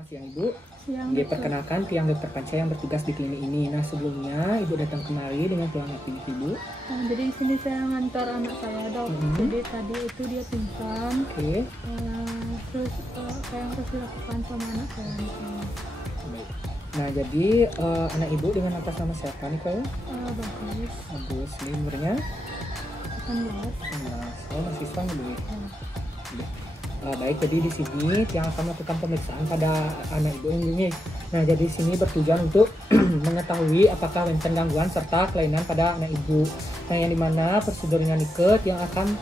Selamat siang Ibu. Siang. Diperkenalkan Tiang Dokter Panca yang bertugas di klinik ini. Nah sebelumnya Ibu datang kemari dengan keluhan aktivitas Ibu. Nah, jadi di sini saya ngantar anak saya dok. Jadi tadi itu dia pingsan. Oke. Terus apa yang harus dilakukan sama anak saya? Baik. Nah jadi anak Ibu dengan atas nama siapa nih kalau? Bagus. Agus. Ini umurnya? 18. Nah, saya mahasiswa nih Bu. Baik, jadi di sini yang akan melakukan pemeriksaan pada anak Ibu ini. Nah, jadi di sini bertujuan untuk mengetahui apakah rentan gangguan serta kelainan pada anak Ibu. Nah, yang dimana prosedurnya Nike yang akan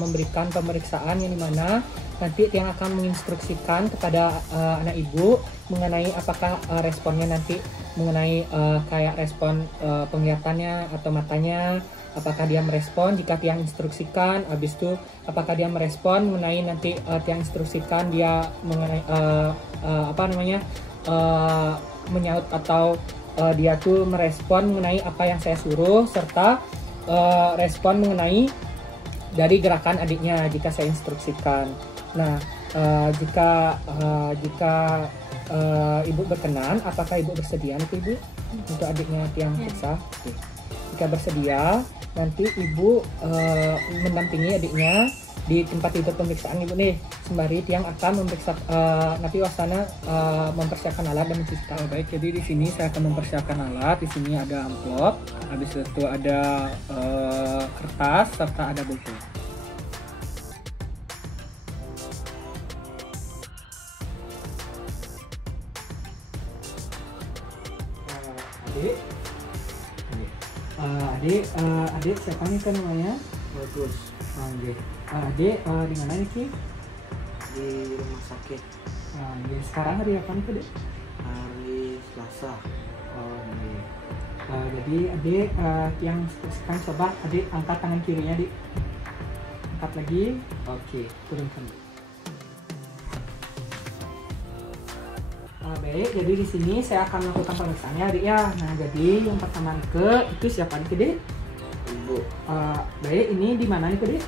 memberikan pemeriksaan yang dimana nanti yang akan menginstruksikan kepada anak Ibu mengenai apakah responnya nanti mengenai kayak respon penglihatannya atau matanya. Apakah dia merespon jika Tiang instruksikan, habis itu apakah dia merespon mengenai nanti Tiang instruksikan dia mengenai menyaut atau dia tuh merespon mengenai apa yang saya suruh serta respon mengenai dari gerakan adiknya jika saya instruksikan. Nah, jika Ibu berkenan, apakah Ibu bersedia nih Ibu untuk adiknya Tiang periksa? Oke. Jika bersedia, nanti Ibu mendampingi adiknya di tempat tidur pemeriksaan Ibu nih, sembari Tiang akan memeriksa nanti wasana mempersiapkan alat dan mencuci tangan. Baik, jadi di sini saya akan mempersiapkan alat. Di sini ada amplop, habis itu ada kertas serta ada buku. Adik siapa nih kan namanya? Bagus. Adik di mana nih Ki? Di rumah sakit Sekarang hari apa nih Dek? hari Selasa. Jadi adik yang sekarang coba adik angkat tangan kirinya Dik. Angkat lagi. Oke, turunkan. Baik, jadi di sini saya akan melakukan pemeriksaannya Adik ya. Nah, jadi yang pertama itu siapa nih Dek? Ibu. Baik, ini di mana nih Dek?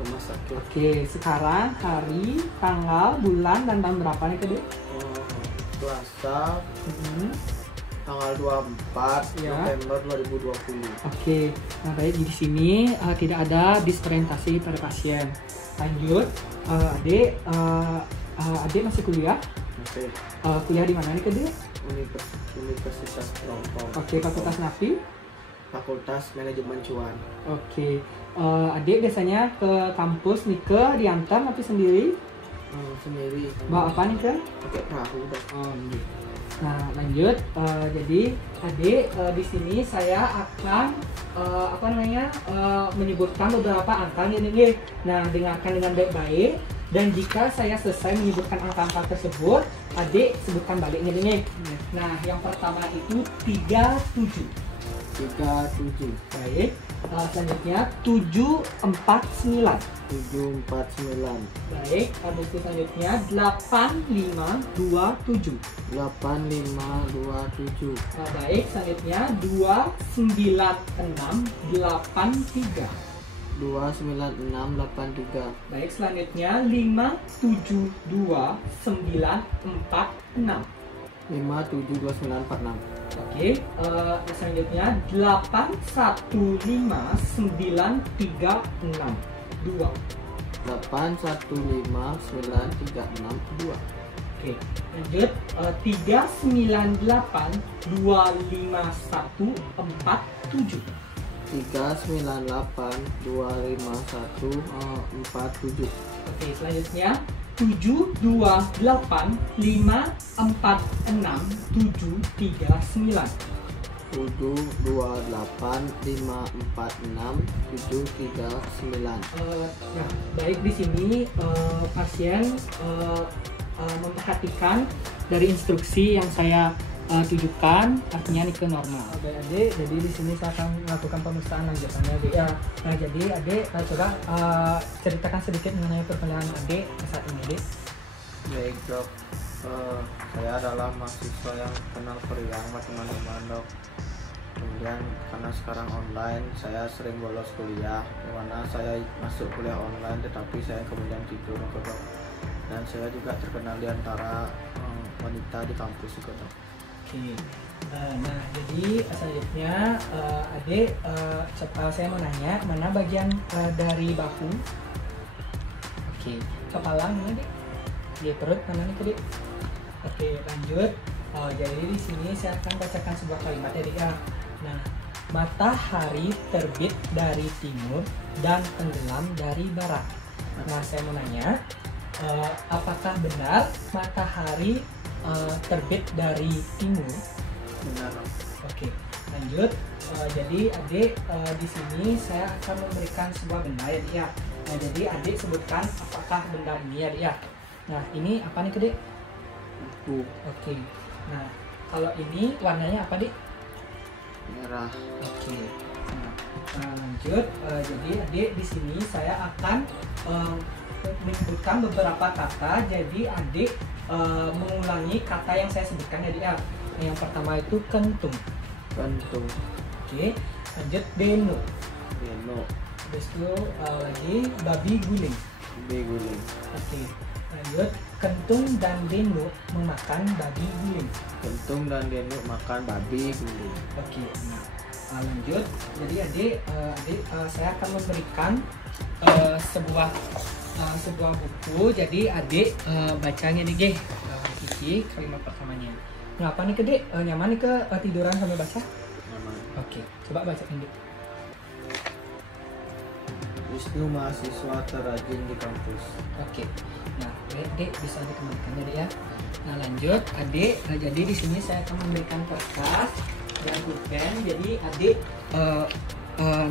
Rumah sakit. Oke, sekarang hari, tanggal, bulan, dan tahun berapa nih Dek? Selasa tanggal 24 Ya. November 2020. Oke, nah baik di sini tidak ada disorientasi pada pasien. Lanjut, Adik, Adik masih kuliah? Masih Kuliah di mana nih Dek? Universitas Trompong. Oke, Fakultas Napi. Fakultas Manajemen Cuan. Oke, Adik biasanya ke kampus nih diantar tapi sendiri? Sendiri. Bawa apa nih Pakai perahu dah. Nah lanjut, jadi Adik di sini saya akan menyebutkan beberapa angka nih. Nah dengarkan dengan baik-baik dan jika saya selesai menyebutkan angka-angka tersebut, Adik sebutkan baliknya nih. Nah yang pertama itu 37. 37. Baik, selanjutnya 749. 749. Baik, habis itu selanjutnya 8527. 8527. Baik, selanjutnya 29683. 29683. Baik, selanjutnya 572946. 572946. Oke, selanjutnya 815936. 2. 8159362. Oke, lanjut 39825125147. 398255147. Oke, selanjutnya 728546739. 728546739. Nah, baik di sini pasien memperhatikan dari instruksi yang saya tujukan, artinya ini ke normal. Adik, jadi di sini saya akan melakukan pemeriksaan lanjutannya, Adik ya. Nah, jadi Adik coba ceritakan sedikit mengenai perkenalan Adik saat ini, Adik. Baik dok, saya adalah mahasiswa yang kenal periang teman-teman dok. Kemudian karena sekarang online, saya sering bolos kuliah, dimana saya masuk kuliah online tetapi saya kemudian tidur dok. dan saya juga terkenal di antara wanita di kampus juga dok. Oke. Nah, jadi selanjutnya adik, saya mau nanya mana bagian dari bahu? Oke, kepala mana dik? Di perut mana nih dik? Oke, lanjut. Jadi di sini saya akan bacakan sebuah kalimat ya dik ya. Nah, matahari terbit dari timur dan tenggelam dari barat. Nah, saya mau nanya, apakah benar matahari terbit dari timur? Benar dok. Oke, lanjut. Jadi adik, di sini saya akan memberikan sebuah benda ya dik ya. Nah, jadi adik sebutkan apakah benda ini ya dik ya. Nah, ini apa nih dik? Buku Oke. Nah, kalau ini warnanya apa dik? merah. Oke. Nah, lanjut. Jadi adik, di sini saya akan menyebutkan beberapa kata. Jadi adik mengulangi kata yang saya sebutkan ya dik ya. Yang pertama itu kentung. Kentung. Oke. Lanjut deno. Deno. Habis itu lagi babi guling. Beguling. Oke. Lanjut kentung dan deno memakan babi guling. Kentung dan deno makan babi guling. Oke. Nah, lanjut. Jadi adik, saya akan memberikan sebuah buku. Jadi adik bacanya nih, isi kalimat pertamanya. Nah, apa nih Dek? Nyaman nih tiduran sambil baca? Nyaman. Oke, coba baca ini. Wisnu mahasiswa terrajin di kampus. Oke. Nah, Dek bisa dikembalikan ya Dek ya. Nah, lanjut adik. Jadi di sini saya akan memberikan kertas dan pulpen. Jadi adik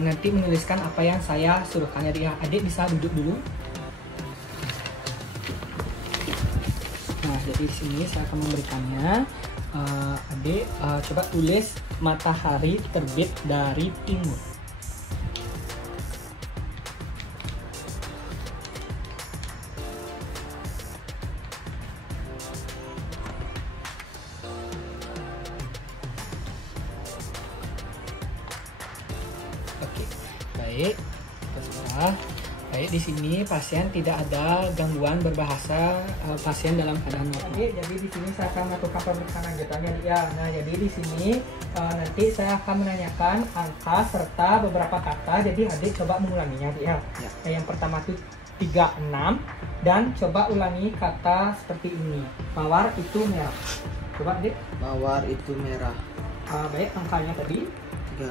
nanti menuliskan apa yang saya suruhkan ya Dek ya. Adik bisa duduk dulu. Nah, jadi di sini saya akan memberikannya. Adik, coba tulis matahari terbit dari timur. Oke, baik. Kita baik, di sini pasien tidak ada gangguan berbahasa, pasien dalam keadaan normal. Jadi di sini saya akan melakukan pemeriksaan lanjutannya ya. Nah, jadi di sini nanti saya akan menanyakan angka serta beberapa kata. Jadi adik coba mengulanginya ya. Nah, yang pertama itu 36 dan coba ulangi kata seperti ini. Mawar itu merah. Coba adik. Mawar itu merah. Baik, angkanya tadi 36.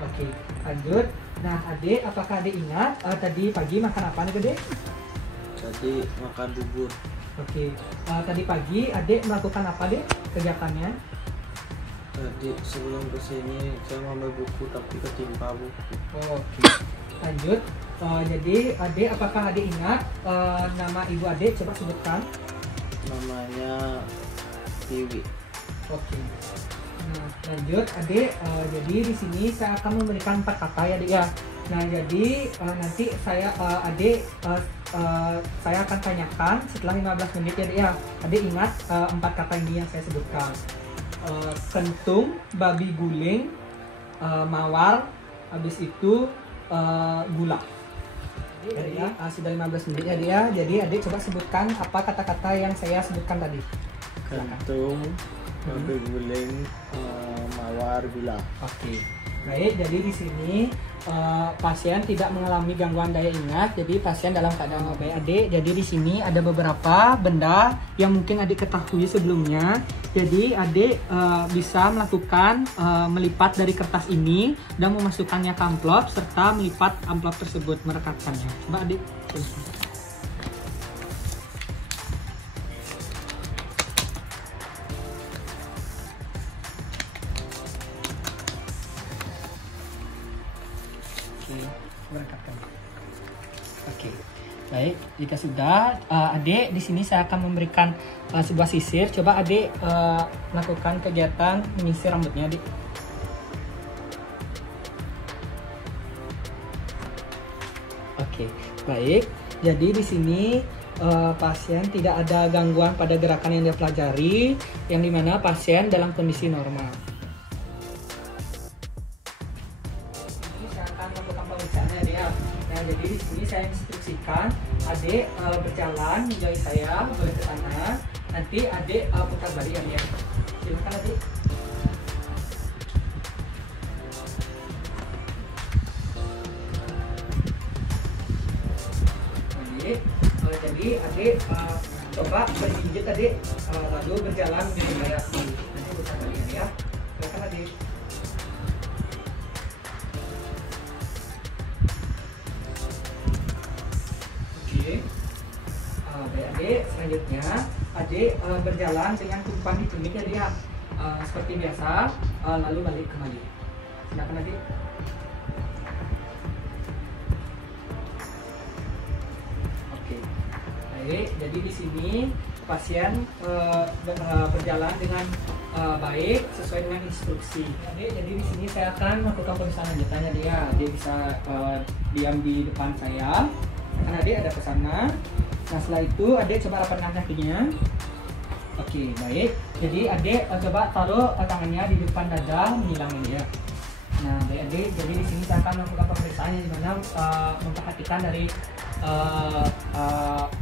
Oke, lanjut. Nah, adik, apakah adik ingat tadi pagi makan apa nih, Dek? Tadi makan bubur. Oke, tadi pagi adik melakukan apa, Dek? Kegiatannya? Tadi sebelum kesini saya mau ambil buku tapi ketimpa buku. Oke, lanjut. Jadi adik, apakah adik ingat nama ibu adik? Coba sebutkan. Namanya Tiwi. Oke. Nah, lanjut adik. Jadi di sini saya akan memberikan 4 kata ya, Dek ya. Nah, jadi nanti saya saya akan tanyakan setelah 15 menit ya, Dek ya. Adik ingat 4 kata ini yang saya sebutkan. Kentung, babi guling, mawar, habis itu gula. Jadi ya, sudah 15 menit ya, Dek ya. Jadi adik coba sebutkan apa kata-kata yang saya sebutkan tadi. Kentung, babi guling, mawar, gula. Oke. Baik, jadi di sini pasien tidak mengalami gangguan daya ingat, jadi pasien dalam keadaan baik. Adik, jadi di sini ada beberapa benda yang mungkin adik ketahui sebelumnya. Jadi adik bisa melakukan melipat dari kertas ini dan memasukkannya ke amplop serta melipat amplop tersebut, merekatkannya. Coba adik. Merekatkan. Oke, baik. Jika sudah, adik di sini saya akan memberikan sebuah sisir. Coba adik melakukan kegiatan menyisir rambutnya, adik. Oke, baik. Jadi di sini pasien tidak ada gangguan pada gerakan yang dia pelajari, yang dimana pasien dalam kondisi normal. Saya akan melakukan pemeriksaannya, dia. Nah, jadi di sini saya instruksikan adik berjalan menjauhi saya, boleh ke sana. Nanti adik putar balik ya, dia. Silakan adik. Jadi adik coba berpijit adik, lalu berjalan menjauhi saya. Nanti putar balik ya. Silakan adik. Adik, selanjutnya adik berjalan dengan tumpuan di tumit ya dia, seperti biasa, lalu balik kembali. Silakan adik. Oke, baik. Jadi di sini pasien berjalan dengan baik sesuai dengan instruksi. Adik, jadi di sini saya akan melakukan pemeriksaan lanjutannya dia. Adik bisa diam di depan saya. Karena adik ada ke sana. Nah, setelah itu adik coba rapatkan kakinya. Oke, baik. Jadi adik coba taruh tangannya di depan dada, menghilangin dia. Nah, baik adik. Jadi di sini saya akan melakukan pemeriksaan yang dimana memperhatikan dari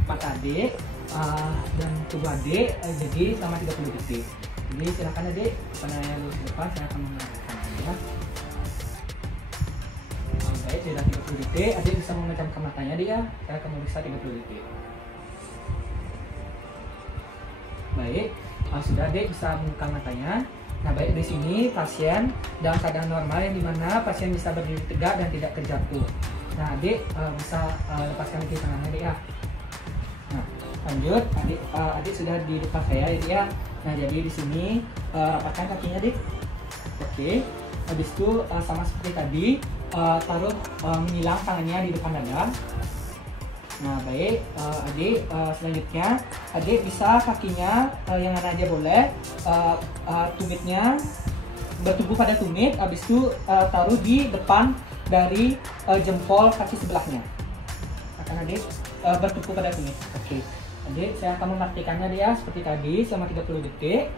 mata adik dan tubuh adik. Jadi selama 30 detik. Jadi silakan adik, pandangannya lurus ke depan. Saya akan mengarahkan ya. Baik, sudah 30 detik. Adik bisa memejamkan matanya dia. Saya akan memeriksa 30 detik. Baik, sudah adik bisa membuka matanya. Nah, baik, di sini pasien dalam keadaan normal yang dimana pasien bisa berdiri tegak dan tidak terjatuh. Nah, adik bisa lepaskan kaki tangannya adik ya. Nah, lanjut, adik sudah di depan saya ya. Nah, jadi di sini rapatkan kakinya adik. Oke, habis itu sama seperti tadi taruh menyilang tangannya di depan dada. Nah, baik, adik selanjutnya adik bisa kakinya yang mana aja boleh, tumitnya bertumpu pada tumit, habis itu taruh di depan dari jempol kaki sebelahnya. Akan adik bertumpu pada tumit. Oke, adik saya akan memraktikannya dia seperti tadi selama 30 detik.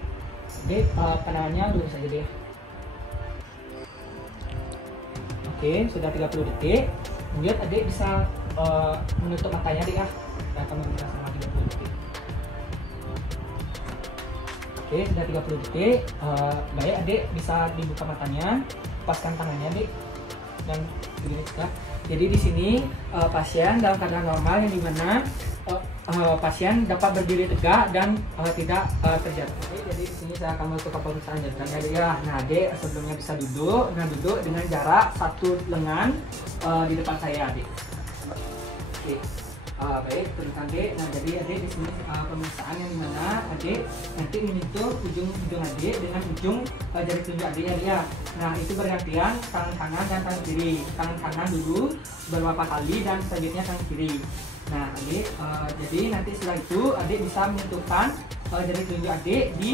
Adik pandangannya lurus saja deh. Oke, sudah 30 detik. Kemudian adik bisa menutup matanya adik ya. Kita akan membuka selama 30 detik. Oke, sudah 30 detik. Baik, adik bisa dibuka matanya, lepaskan tangannya adik, dan begini juga. Jadi di sini pasien dalam keadaan normal yang dimana pasien dapat berdiri tegak dan tidak terjatuh. Jadi di sini saya akan melakukan pemeriksaan jantung adik ya. Nah, adik sebelumnya bisa duduk dengan jarak 1 lengan di depan saya adik. Oke, baik, turunkan adik. Nah, jadi adik di sini pemeriksaan yang dimana adik nanti menyentuh ujung hidung adik dengan ujung jari telunjuk adik ya. Nah, itu bergantian tangan kanan dan tangan kiri. Tangan kanan dulu beberapa kali dan selanjutnya tangan kiri. Nah, adik, jadi nanti setelah itu adik bisa menyentuhkan jari telunjuk adik di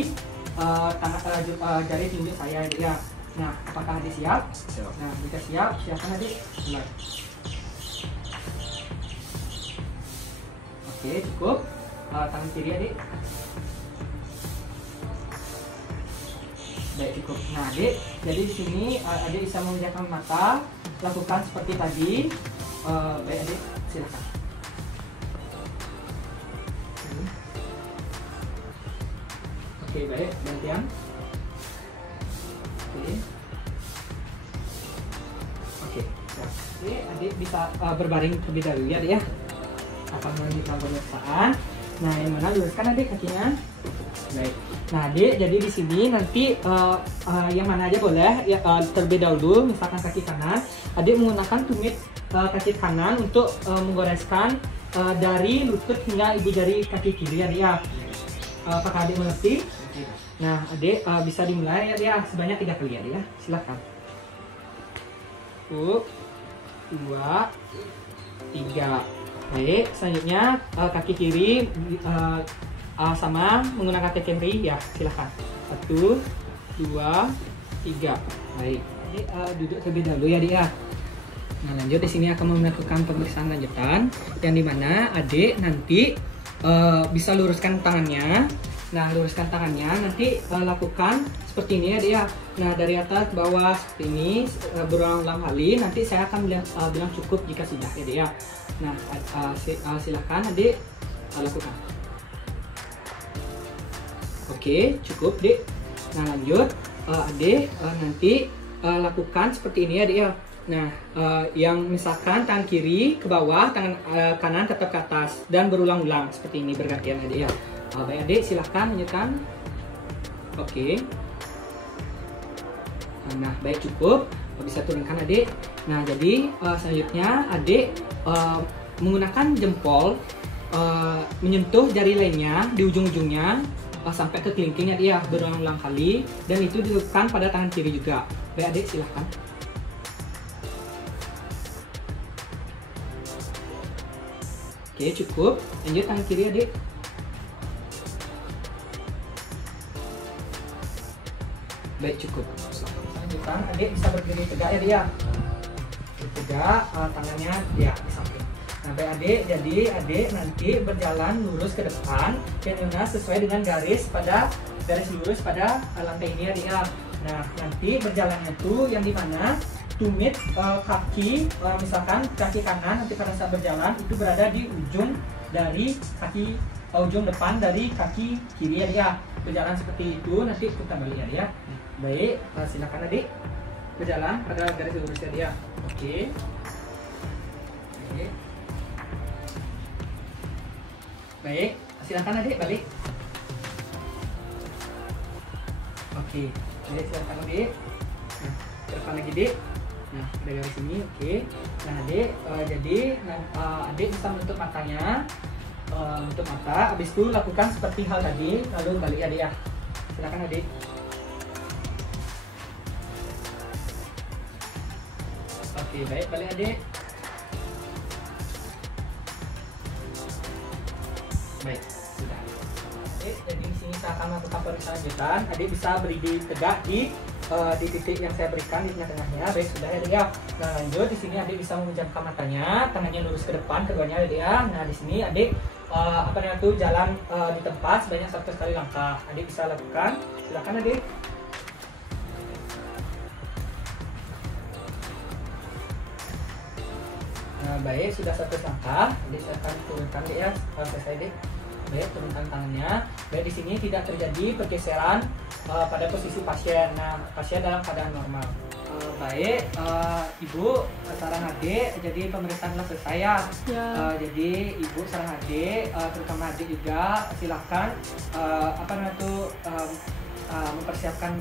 jari telunjuk saya adik ya. Nah, apakah adik siap? Siap. Nah, jika siap, silakan adik mulai. Oke, cukup. Tangan kiri adik. Baik, cukup. Nah, adik, jadi di sini adik bisa memejamkan mata, lakukan seperti tadi. Baik adik, silakan. Oke, baik, gantian. Oke, adik bisa berbaring terlebih dahulu ya adik ya. Akan melanjutkan pemeriksaan. Nah, yang mana luruskan adik kakinya. Baik. Nah, adik, jadi di sini nanti yang mana aja boleh ya, terlebih dahulu misalkan kaki kanan, adik menggunakan tumit kaki kanan untuk menggoreskan dari lutut hingga ibu jari kaki kiri ya adik ya. Apakah adik mengerti? Nah, adik bisa dimulai ya adik ya, sebanyak 3 kali ya adik ya. Silakan. 1, 2, 3. Baik, selanjutnya kaki kiri sama menggunakan kaki kiri ya, silahkan. 1, 2, 3. Baik, jadi duduk terlebih dahulu ya adik ya. Nah, lanjut di sini akan melakukan pemeriksaan lanjutan yang dimana adik nanti bisa luruskan tangannya Nah, luruskan tangannya, nanti lakukan seperti ini ya Adik ya. Nah, dari atas ke bawah seperti ini, berulang-ulang kali. Nanti saya akan bilang cukup jika sudah ya Adik ya. Nah, silahkan Adik lakukan. Oke, cukup Dik. Nah, lanjut Adik nanti lakukan seperti ini ya Adik ya. Nah, yang misalkan tangan kiri ke bawah, tangan kanan tetap ke atas dan berulang-ulang seperti ini bergantian Adik ya. Baik Adik, silahkan lanjutkan. Oke. Nah, baik cukup. Bisa turunkan Adik. Nah, jadi selanjutnya Adik menggunakan jempol menyentuh jari lainnya di ujung-ujungnya sampai ke kelingkingnya dia berulang-ulang kali, dan itu dilakukan pada tangan kiri juga. Baik Adik, silahkan. Oke, cukup. Lanjut tangan kiri Adik. Baik, cukup. Lanjutkan Adik bisa berdiri tegak ya dia. Tegak, tangannya ya di samping. Nah, baik Adik, jadi Adik nanti berjalan lurus ke depan karena sesuai dengan garis lurus pada lantai ini ya dia. Nah, nanti berjalannya tuh yang dimana tumit kaki, misalkan kaki kanan nanti pada saat berjalan itu berada di ujung dari kaki, ujung depan dari kaki kiri ya dia. Berjalan seperti itu, nanti putar balik ya dia. Baik, silakan Adik berjalan pada garis lurus ya dia. Oke. Baik, silakan Adik balik. Oke, jadi silakan Adik. Nah, ke depan lagi Dik. Nah, ada garis sini, oke. Nah Adik, jadi Adik bisa menutup matanya, menutup mata. Habis itu lakukan seperti hal tadi, lalu balik Adik ya. Silakan Adik. Oke, baik, balik Adik. Baik, sudah. Oke, jadi di sini saya akan melakukan pemeriksaan lanjutan. Adik bisa berdiri tegak di titik yang saya berikan di tengah-tengahnya. Baik, sudah ya Adik ya. Nah, lanjut di sini Adik bisa memejamkan matanya, tangannya lurus ke depan keduanya Adik ya. Nah, di sini Adik jalan di tempat sebanyak 100 kali langkah. Adik bisa lakukan. Silakan Adik. Nah, baik, sudah 100 langkah. Adik silakan turunkan Adik ya. Selesai Adik. Baik, turunkan tangannya. Baik, di sini tidak terjadi pergeseran pada posisi pasien. Nah, pasien dalam keadaan normal. Baik, Ibu, saran Adik, jadi pemeriksaan telah selesai ya. Jadi Ibu, saran Adik, terutama Adik juga, silahkan mempersiapkan,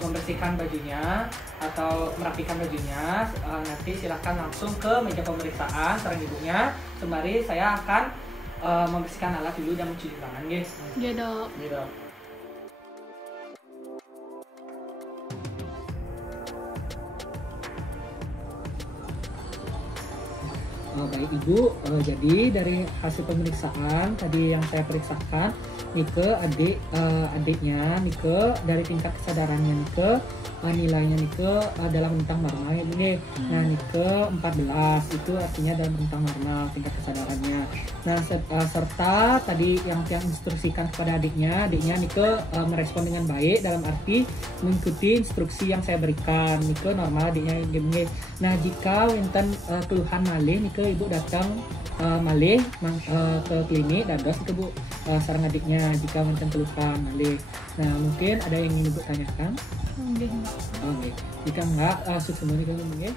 membersihkan bajunya atau merapikan bajunya. Nanti silahkan langsung ke meja pemeriksaan saran Ibunya. Sembari saya akan membersihkan alat dulu dan mencuci tangan, guys. Iya dok. Iya dok. Baik Ibu, jadi dari hasil pemeriksaan tadi yang saya periksakan, Nike adiknya Nike dari tingkat kesadarannya Nike nilainya Nike dalam rentang normal ya Bu. Nah, Nike 14 itu artinya dalam rentang normal tingkat kesadarannya. Nah, serta tadi yang instruksikan kepada adiknya Nike merespon dengan baik dalam arti mengikuti instruksi yang saya berikan. Nike normal adiknya gini. Nah, jika wonten keluhan malih Nike Ibu datang malih ke klinik dados ke Bu sareng adiknya jika wonten keluhan malih. Nah, mungkin ada yang ingin Ibu tanyakan? Enggak. Oke. Jika enggak, sukses mungkin.